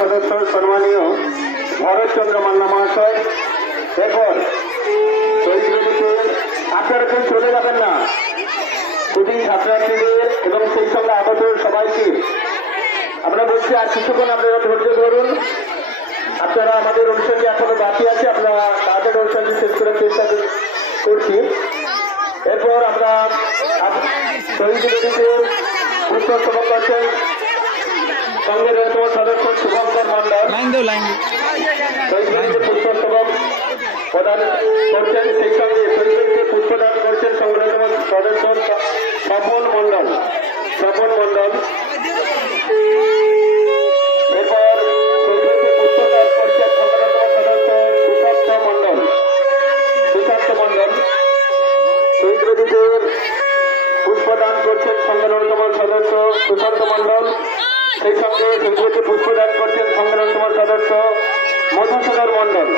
সদস্য সম্মানীয় ভরতচন্দ্র মান্না মহাশয়। এরপর আপনারা কেউ চলে যাবেন না, শুধু ছাত্রছাত্রীদের এবং সেই সঙ্গে আগত সবাইকে আমরা বলছি আর কিছুক্ষণ আপনারা ধৈর্য ধরুন। আপনারা আমাদের অনুষ্ঠানটি এখনো বাকি আছে, আপনারা তাদের অনুষ্ঠানটি শেষ করার চেষ্টা করছি। এরপর আমরা শহীদ বেদিতে পুষ্পস্তবক করছেন সঙ্গের অন্যতম সদস্য শুভঙ্কর মন্ডল। শহীদ বেদিতে পুষ্পস্তবক প্রদান করছেন, সেই সঙ্গে শহীদ বেদিতে পুষ্পদান করছেন সংগ্রাম সদস্য স্বপন মন্ডল। এরপর শহীদ বেদিতে পুষ্পদান করছেন সংগ্রাম সদস্য সুশান্ত মন্ডল। শহীদ বেদিতে পুষ্পদান করছেন সংঘের অন্যতম সদস্য সুশান্ত মন্ডল। সেই সঙ্গে শহীদ বেদিতে পুষ্পদান করছেন সংঘের অন্যতম সদস্য মধুসূদন মন্ডল।